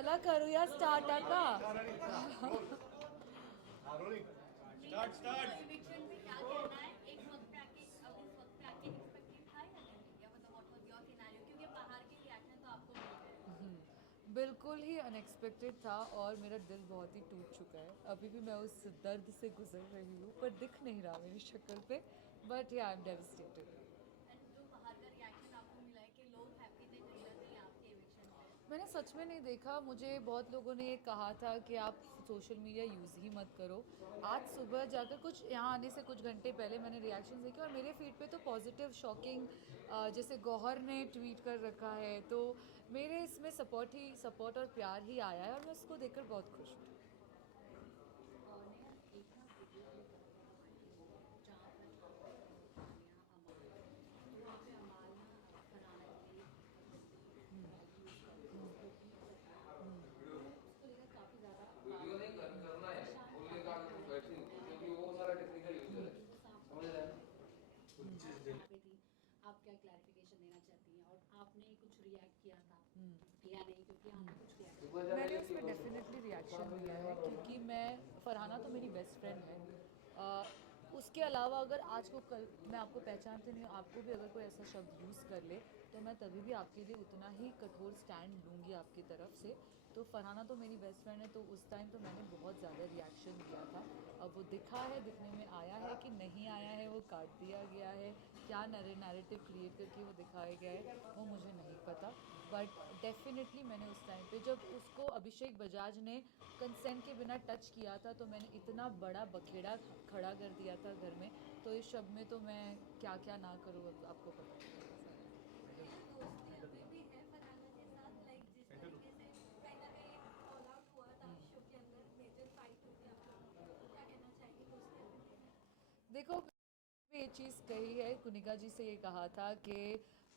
चला करो यार स्टार्ट आता। Start start. इविक्शन पे क्या कहना है? एक वक्त पे आके अब इस वक्त पे आके एक्सपेक्टेड था या नहीं, या मतलब व्हाट वाज योर सिनेरियो, क्योंकि बाहर के रिएक्शन तो आपको मिल गए हैं। बिल्कुल ही अनएक्सपेक्टेड था और मेरा दिल बहुत ही टूट चुका है। अभी भी मैं उस दर्द से गुजर रही हूँ पर दिख नहीं रहा मेरी शक्ल पे। बट या आई एम डेविस्टेटेड। एंड जो बाहर का रिएक्शन आपको मिला है कि लोग हैप्पी थे कहीं ना कहीं आपके इविक्शन पे। मैंने सच में नहीं देखा। मुझे बहुत लोगों ने ये कहा था कि आप सोशल मीडिया यूज़ ही मत करो। आज सुबह जाकर कुछ यहाँ आने से कुछ घंटे पहले मैंने रिएक्शन देखे और मेरे फीड पे तो पॉजिटिव शॉकिंग, जैसे गौहर ने ट्वीट कर रखा है, तो मेरे इसमें सपोर्ट और प्यार ही आया है और मैं उसको देखकर बहुत खुश हूँ। और नेहा, एक ना वीडियो क्लिप आई थी जहाँ पर आप तानिया अमाल, तो वहाँ पे अमाल ना फरहाना के लिए एक गंदी वर्ड यूज़ कर रही थी, स्पोकन कर रही थी। तो उसको लेकर काफ़ी ज़्यादा बात हो रही थी। ज़ीशान आपकी हालत जो है कि वो सांप को काट रहा है, आप वहाँ पे थी, आप क्या क्लैरिफिकेशन देना चाहती हैं? और आपने कुछ रिएक्ट किया था या नहीं, क्योंकि यहाँ पे कुछ रिएक्शन नहीं मैंने आया। उसमें डेफिनेटली रिएक्शन दिया है क्योंकि मैं, फरहाना तो मेरी बेस्ट फ्रेंड है। उसके अलावा अगर आज को कल मैं आपको पहचानती नहीं हूँ, आपको भी अगर कोई ऐसा शब्द यूज़ कर ले तो मैं तभी भी आपके लिए उतना ही कठोर स्टैंड लूँगी आपकी तरफ से। तो फरहाना तो मेरी बेस्ट फ्रेंड है, तो उस टाइम तो मैंने बहुत ज़्यादा रिएक्शन दिया था। अब वो दिखा है, दिखने में आया है कि नहीं आया है, वो काट दिया गया है, क्या नैरेटिव क्रिएट करके वो दिखाया गया है, वो मुझे नहीं पता। बट डेफिनेटली मैंने उस टाइम पे जब उसको अभिषेक बजाज ने कंसेंट के बिना टच किया था तो मैंने इतना बड़ा बखेड़ा खड़ा कर दिया था घर में। तो इस शब्द में तो मैं क्या क्या ना करूँ, अब आपको पता है। नेहा, दोस्ती अभी भी है फरहाना के साथ? लाइक जिस तरीके से कहीं ना कहीं फॉल आउट हुआ था शो के अंदर, मेजर फाइट हुई थी आप लोगों की, तो क्या कहना चाहेंगे, दोस्ती अभी भी है? देखो, ये चीज़ कही है, कुनिका जी से ये कहा था कि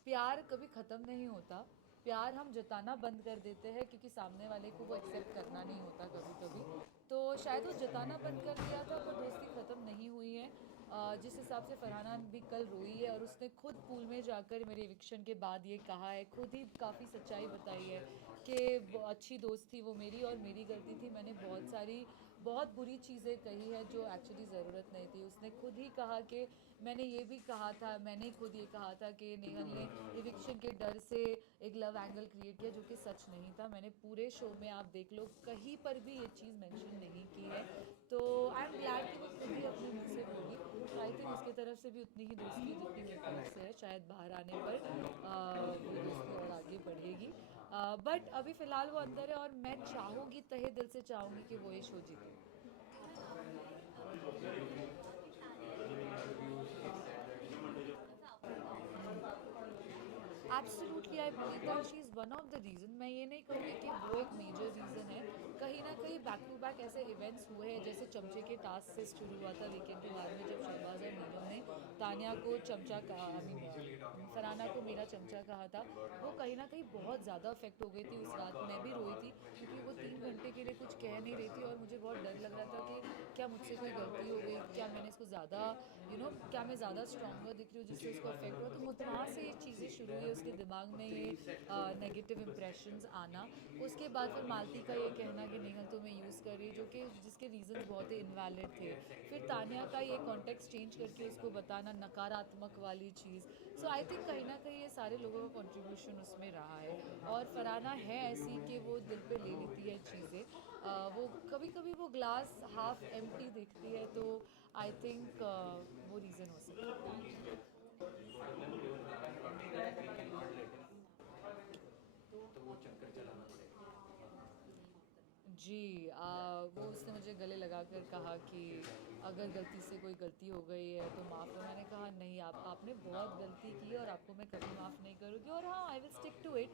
प्यार कभी ख़त्म नहीं होता। प्यार हम जताना बंद कर देते हैं क्योंकि सामने वाले को वो एक्सेप्ट करना नहीं होता कभी कभी। तो शायद वो जताना बंद कर दिया था पर दोस्ती ख़त्म नहीं हुई है। जिस हिसाब से फरहाना भी कल रोई है और उसने खुद पूल में जाकर मेरे इविक्शन के बाद ये कहा है, खुद ही काफ़ी सच्चाई बताई है कि अच्छी दोस्त थी वो मेरी और मेरी गलती थी, मैंने बहुत बुरी चीज़ें कही है जो एक्चुअली ज़रूरत नहीं थी। उसने खुद ही कहा कि मैंने ये भी कहा था, मैंने खुद ये कहा था कि नेहल ने इविक्शन के डर से एक लव एंगल क्रिएट किया, जो कि सच नहीं था। मैंने पूरे शो में आप देख लो कहीं पर भी ये चीज़ मेंशन नहीं की है। तो आई एम ग्लैड कि वो खुद ही अपने मुँह से बोली। तो आई थिंक उसकी तरफ से भी उतनी ही दोस्ती है जितनी मेरी तरफ से है। शायद बाहर आने पर वो दोस्ती और आगे बढ़ेगी। बट अभी फ़िलहाल वो अंदर है और मैं चाहूँगी, तहे दिल से चाहूँगी कि वो ये शो जीते। नेहा, आपने जब इविक्शन में बोला कि तानिया की वजह से आप लोग टॉक्सिक थे, तो थोड़ा सा अपनी बात बताइए कि वो क्यों थी? Absolutely I believe that she is one of the reason. मैं ये नहीं कहूँगी कि वो एक मेजर रीज़न है। कहीं ना कहीं बैक टू बैक ऐसे इवेंट्स हुए हैं, जैसे चमचे के टास्क से शुरू हुआ था वीकेंड के बाद में, जब शहबाज और नीलम ने तानिया को चमचा कहा, आई मीन फरहाना को मेरा चमचा कहा था। वो कहीं ना कहीं बहुत ज़्यादा अफेक्ट हो गई थी उस रात। मैं भी रोई थी क्योंकि वो 3 घंटे के लिए कुछ कह नहीं रही थी और मुझे बहुत डर लग रहा था कि क्या मुझसे कोई गलती हो गई, क्या मैंने इसको ज़्यादा क्या मैं ज़्यादा स्ट्रॉन्गर दिख रही हूँ जिससे उसको अफेक्ट हुआ। तो वहाँ से ये चीज़ें शुरू हुई, उसके दिमाग में ये नेगेटिव इम्प्रेशंस आना। उसके बाद फिर मालती का ये कहना कि नेहल तुम्हें यूज़ कर रही है, जो कि जिसके रीजंस बहुत ही इनवैलिड थे। फिर तानिया का ये कॉन्टेक्स्ट चेंज करके उसको बताना, नकारात्मक वाली चीज़। सो आई थिंक कहीं ना कहीं ये सारे लोगों का कंट्रीब्यूशन उसमें रहा है। और फरहाना है ऐसी कि वो दिल पे ले लेती है चीज़ें। वो कभी कभी वो ग्लास हाफ एम्प्टी देखती है, तो आई थिंक वो रीज़न हो सकता है। नेहा, जैसे कि तानिया ने अपनी माफ़ी मांगी है, तो अब आप कहना कि नहीं माफ़ करने वाली? जी, वो उसने मुझे गले लगाकर कहा कि अगर गलती से कोई गलती हो गई है तो माफ़ करो। मैंने कहा नहीं, आपने बहुत गलती की है और आपको मैं कभी माफ़ नहीं करूँगी। और हाँ, I will stick to it.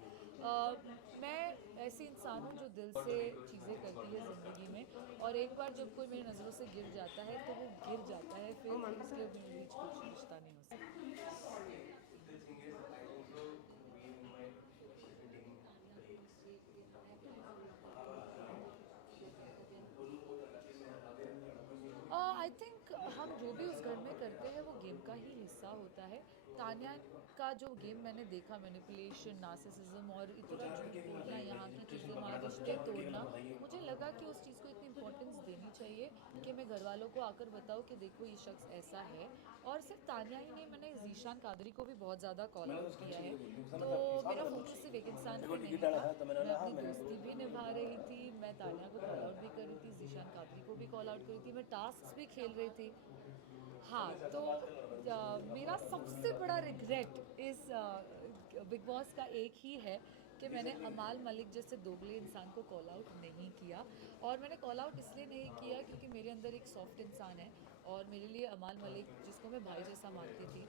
मैं ऐसी इंसान हूँ जो दिल से चीज़ें करती है ज़िंदगी में, और एक बार जब कोई मेरी नज़रों से गिर जाता है तो वो गिर जाता है, फिर उसके मेरे बीच कुछ रिश्ता नहीं हो सकता। नेहा, एक शो के अंदर जब तानिया को ये एक्टिंग करना पड़ती है तो बहुत ज़्यादा कहते हैं ना कि वो बहुत ज़्यादा स्ट्रगल करती है। तो आई थिंक हम जो भी उस घर में करते हैं वो गेम उनका ही हिस्सा होता है। तान्या का जो गेम मैंने देखा, मैनिपुलेशन, नार्सिसिज्म और इतना झूठ बोलना, यहाँ की चीज़ें वहाँ रिश्ते तोड़ना, मुझे लगा कि उस चीज़ को इतनी इम्पोर्टेंस देनी चाहिए कि मैं घर वालों को आकर बताऊँ कि देखो ये शख्स ऐसा है। और सिर्फ तान्या ही नहीं, मैंने जीशान कादरी को भी बहुत ज़्यादा कॉल आउट किया है। तो मेरा फोकस सिर्फ एक इंसान पे नहीं था, मैं अपनी दोस्ती भी निभा रही थी, मैं तान्या को कॉल आउट भी कर रही थी, जीशान कादरी को भी कॉल आउट कर रही थी, मैं टास्क भी खेल रही थी। हाँ, तो मेरा सबसे बड़ा रिग्रेट इस बिग बॉस का एक ही है कि मैंने अमाल मलिक जैसे दोगले इंसान को कॉल आउट नहीं किया। और मैंने कॉल आउट इसलिए नहीं किया क्योंकि मेरे अंदर एक सॉफ्ट इंसान है और मेरे लिए अमाल मलिक, जिसको मैं भाई जैसा मानती थी,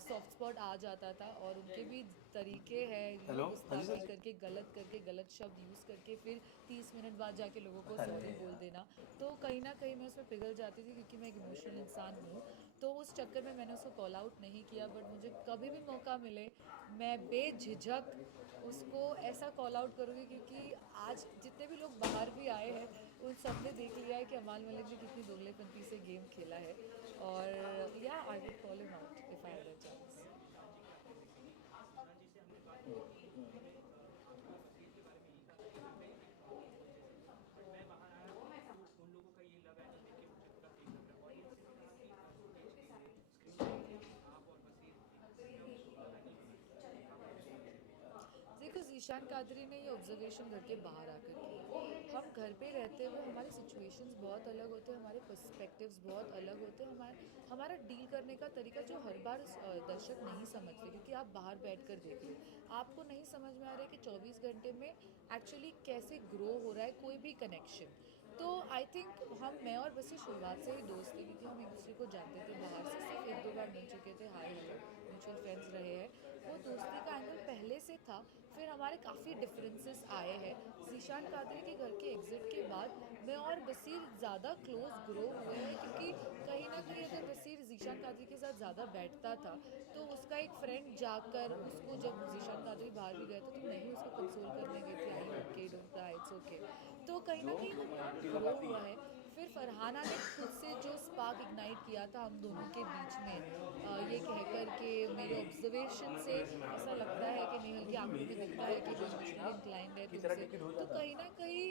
सॉफ्ट स्पॉट आ जाता था। और उनके भी तरीके हैं, गुस्ताखी करके, गलत शब्द यूज़ करके फिर 30 मिनट बाद जाके लोगों को सॉरी बोल देना। तो कहीं ना कहीं मैं उसमें पिघल जाती थी क्योंकि मैं एक इमोशनल इंसान हूँ। तो उस चक्कर में मैंने उसको कॉल आउट नहीं किया, बट मुझे कभी भी मौका मिले मैं बेझिझक उसको ऐसा कॉल आउट करूँगी, क्योंकि आज जितने भी लोग बाहर भी आए हैं उन सब ने देख लिया है कि अमाल मलिक ने कितनी दोगलेपंती से गेम खेला है। और या I would call him out if I had a chance. देखो, ज़ीशान कादरी ने ये ऑब्जर्वेशन घर के बाहर आकर किया। हम घर पे रहते हुए हमारे सिचुएशंस बहुत अलग होते हैं, हमारे पर्सपेक्टिव्स बहुत अलग होते हैं, हमारा डील करने का तरीका जो हर बार दर्शक नहीं समझते, क्योंकि आप बाहर बैठकर देख रहे हो, आपको नहीं समझ में आ रहा है कि 24 घंटे में एक्चुअली कैसे ग्रो हो रहा है कोई भी कनेक्शन। तो आई थिंक मैं और बस शुरुआत से ही दोस्त थे, क्योंकि हम एक दूसरे को जानते थे बाहर से, सिर्फ एक दो बार मिल चुके थे, हाय हेलो म्यूचुअल फ्रेंड्स रहे हैं। वो दोस्ती का एंगल पहले से था। फिर हमारे काफ़ी डिफरेंसेस आए हैं। ज़ीशान कादरी के घर के एग्ज़िट के बाद मैं और बसीर ज़्यादा क्लोज ग्रो हुए हैं, क्योंकि कहीं ना कहीं अगर बसीर ज़ीशान कादरी के साथ ज़्यादा बैठता था तो उसका एक फ्रेंड जाकर उसको, जब ज़ीशान कादरी बाहर भी गया था तो नहीं उसको कंसोल करने गई थी, I okay, don't cry, it's okay. तो कहीं ना कहीं वो बॉन्ड ग्रो हुआ है। फिर फरहाना ने खुद से जो स्पार्क इग्नाइट किया था हम दोनों के बीच में, ये कहकर के मेरे ऑब्जर्वेशन से ऐसा लगता है कि नेहल की आंखों में दिखता है कि वो इमोशनली इंक्लाइंड है तुमसे। तो कहीं ना कहीं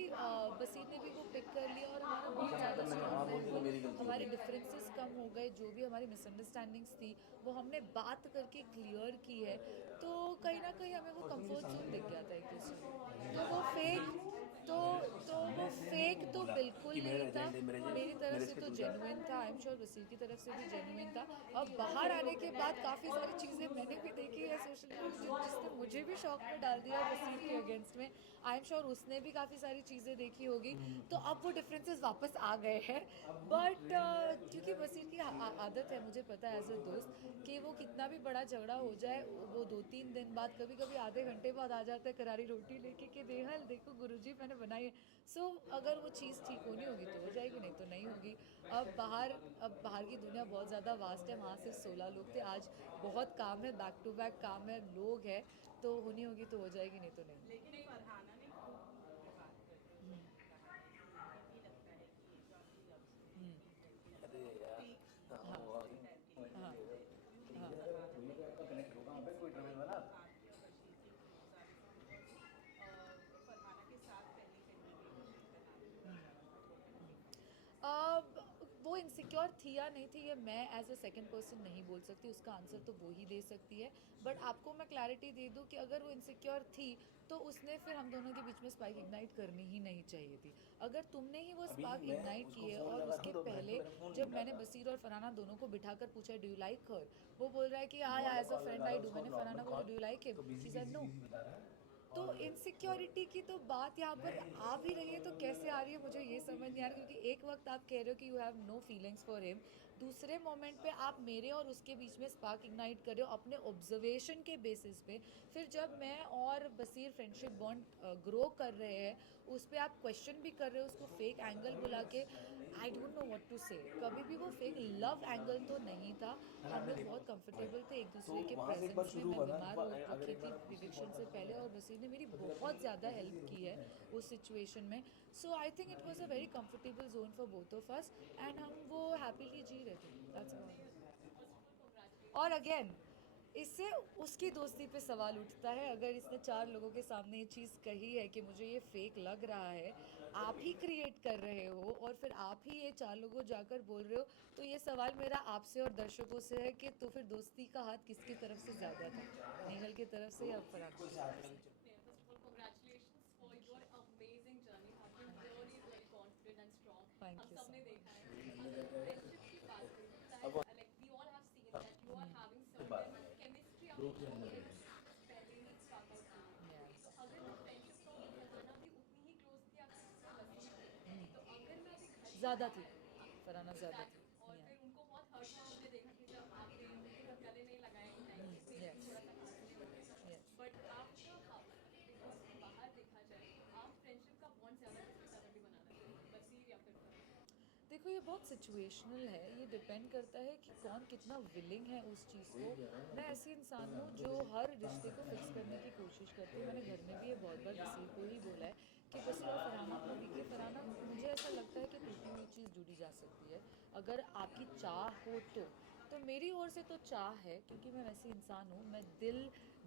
बसीर ने भी वो पिक कर लिया और हमारा बहुत ज़्यादा स्ट्रॉन्ग बॉन्ड हुआ। हमारे डिफरेंसेस कम हो गए, जो भी हमारी मिसअंडरस्टैंडिंग्स थी वो हमने बात करके क्लियर की है। तो कहीं ना कहीं हमें वो कंफर्ट जोन दिख गया था एक दूसरे में। तो वो फेक तो तो वो फेक तो बिल्कुल नहीं था। मेरी तरफ से तो जेन्युइन था, आई एम श्योर वसीर की तरफ से भी जेन्युइन था। अब बाहर आने के बाद काफ़ी सारी चीज़ें मैंने भी देखी है सोशल मीडिया, जिसने मुझे भी शॉक में डाल दिया वसीर के अगेंस्ट में। आई एम श्योर उसने भी काफ़ी सारी चीज़ें देखी होगी। तो अब वो डिफरेंसेस वापस आ गए हैं। बट क्योंकि वसीर की आदत है, मुझे पता है एज अ दोस्त, कि वो कितना भी बड़ा झगड़ा हो जाए वो 2-3 दिन बाद, कभी कभी आधे घंटे बाद आ जाता है करारी रोटी लेके कि नेहल देखो गुरुजी मैंने बनाई है। सो अगर वो चीज़ ठीक होनी होगी तो हो जाएगी, नहीं तो नहीं होगी। अब बाहर की दुनिया बहुत ज़्यादा वास्ट है, वहाँ सिर्फ 16 लोग थे, आज बहुत काम है, बैक टू बैक काम है, लोग हैं। तो होनी होगी तो हो जाएगी, नहीं तो नहीं। लेकिन फरहाना ने खूब मुंह पे बात करी है, कहा है कि मुझे भी लगता है कि ये जो आपकी हम्म, ऑब्जर्वेशन है कि आप फेक हाँ उसी टाइम के लिए हाँ क्यों हाँ। फेक करना चाहिए, इंसिक्योरिटी आपकी और बशीर की बहुत ज़्यादा थी, बिकॉज फरहाना के साथ पहली पहली गेम में जिस दिन आपने पूछा था तो फिर फेक करना चाहिए। अब वो इनसिक्योर थी या नहीं थी, ये मैं एज अ सेकंड पर्सन नहीं बोल सकती, उसका आंसर तो वो ही दे सकती है। बट आपको मैं क्लैरिटी दे दूं कि अगर वो इनसिक्योर थी तो उसने फिर हम दोनों के बीच में स्पार्क इग्नाइट करनी ही नहीं चाहिए थी। अगर तुमने ही वो स्पार्क इग्नाइट की है, और उसके पहले जब मैंने बसीर और फरहाना दोनों को बिठाकर पूछा डू यू लाइक हर, वो बोल रहा है कि हाँ as a friend I do. मैंने फरहाना को do you like him, she said no. तो इनसिक्योरिटी की तो बात यहाँ पर आ भी रही है तो कैसे आ रही है मुझे ये समझ नहीं आ रहा, क्योंकि एक वक्त आप कह रहे हो कि you have no feelings for him, दूसरे मोमेंट पे आप मेरे और उसके बीच में स्पार्क इग्नाइट कर रहे हो अपने ऑब्जर्वेशन के बेसिस पे। फिर जब मैं और बसीर फ्रेंडशिप बॉन्ड ग्रो कर रहे हैं उस पर आप क्वेश्चन भी कर रहे हो उसको फेक एंगल बुला के। I don't know what to say. कभी भी वो फेक लव एंगल तो नहीं था। हम लोग बहुत कंफर्टेबल थे एक दूसरे के प्रेजेंस में। मैं बीमार हो रखी थी इविक्शन से पहले और बसीर ने मेरी बहुत ज़्यादा हेल्प की है उस सिचुएशन में। So I think it was a very comfortable zone for both of us and हम वो हैप्पीली जी रहे थे, दैट्स ऑल। और अगेन इससे उसकी दोस्ती पे सवाल उठता है। अगर इसने 4 लोगों के सामने ये चीज़ कही है कि मुझे ये फेक लग रहा है, आप ही क्रिएट कर रहे हो और फिर आप ही ये 4 लोगों जाकर बोल रहे हो, तो ये सवाल मेरा आपसे और दर्शकों से है कि तो फिर दोस्ती का हाथ किसकी तरफ से ज़्यादा था, नेहल की तरफ से या फरहान की तरफ से? First of all, congratulations for your amazing journey. You have been really, really confident and strong. Thank हम you so सबने much. देखा है. अगर friendship की बात करें, like we all have seen that you are having certain chemistry आपको पहले ही start out की है. Yeah. तो अगर मैं friendship कहूँ तो फरहाना भी उतनी ही close थी आपसे जितना वसीम थे. तो अगर मैं अभी घर ज़्यादा थी, फरहाना ज़्यादा थी। Exactly. और Yeah. फिर उनको बहुत हर्ट हुआ हमने देखा कि जब आपने उनके साथ गले नहीं लगाए नहीं फिर Yes. भी थोड़ा सा खास नहीं लगे Yes. But after house big boss के बाहर देखा जाए तो आप फ्रेंडशिप का बॉन्ड ज़्यादा किसके साथ अभी बनाना है बसीर या फिर फरहान? देखो ये बहुत सिचुएशनल है, ये डिपेंड करता है कि कौन कितना विलिंग है उस चीज़ को। मैं ऐसी इंसान हूँ जो हर रिश्ते को फिक्स करने की कोशिश करती हूँ। मैंने घर में भी ये बहुत बार बसीर को ही बोला है कि बसीर और फरहाना को देखिए, फरहाना मुझे ऐसा लगता है कि टूटी हुई चीज़ जुड़ी जा सकती है अगर आपकी चाह हो तो मेरी ओर से तो चाह है, क्योंकि मैं वैसी इंसान हूँ, मैं दिल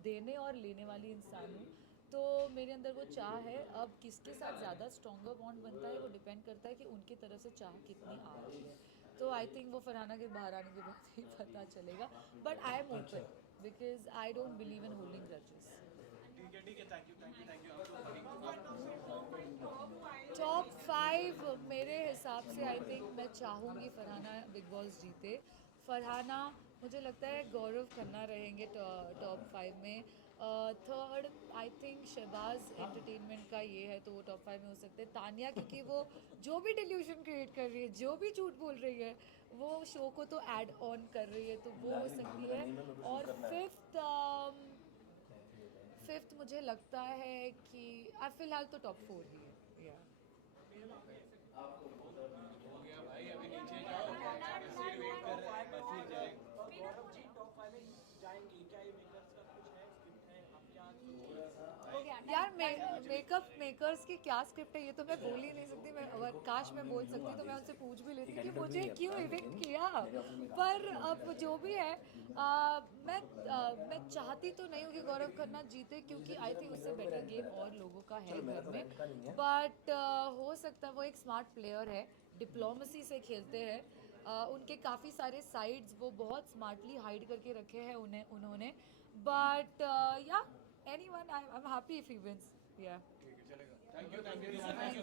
देने और लेने वाली इंसान हूँ, तो मेरे अंदर वो चाह है। अब किसके साथ ज़्यादा स्ट्रॉन्गर बॉन्ड बनता है वो डिपेंड करता है कि उनकी तरफ से चाह कितनी आ रही है। तो आई थिंक वो फरहाना के बाहर आने के बाद ही पता चलेगा, but I am open because I don't believe in holding grudges. ठीक है, थैंक यू। टॉप 5 मेरे हिसाब से आई थिंक मैं चाहूँगी फरहाना बिग बॉस जीते। फरहाना, मुझे लगता है गौरव खन्ना रहेंगे टॉप 5 में। Third I think Shahbaz entertainment का ये है तो वो टॉप 5 में हो सकते हैं। तानिया, क्योंकि वो जो भी डिल्यूशन क्रिएट कर रही है, जो भी झूठ बोल रही है, वो शो को तो ऐड ऑन कर रही है, तो वो हो सकती है। और फिफ्थ मुझे लगता है कि फिलहाल तो टॉप 4 ही है। या हो गया भाई, अभी नीचे जाओ, बसीर वेट कर रहा है, बसीर जाए। गौरव जी टॉप 5 में जाएंगे क्या? ये मेकर्स का कुछ है, स्क्रिप्ट है, आप क्या सोच रहे हैं? यार मेकअप मेकर्स की क्या स्क्रिप्ट है ये तो मैं बोल ही नहीं सकती। मैं अगर काश मैं बोल सकती तो मैं उनसे पूछ भी लेती कि मुझे क्यों इविक्ट किया, पर अब जो भी है मैं चाहती तो नहीं हूँ कि गौरव खन्ना जीते, क्योंकि आई थिंक उससे बेटर गेम और लोगों का है घर में। बट हो सकता है, वो एक स्मार्ट प्लेयर है, डिप्लोमेसी से खेलते हैं। उनके काफ़ी सारे साइड्स वो बहुत स्मार्टली हाइड करके रखे हैं उन्होंने। बट या anyone, I'm happy if he wins. Yeah. ठीक है, चलेगा। Thank you.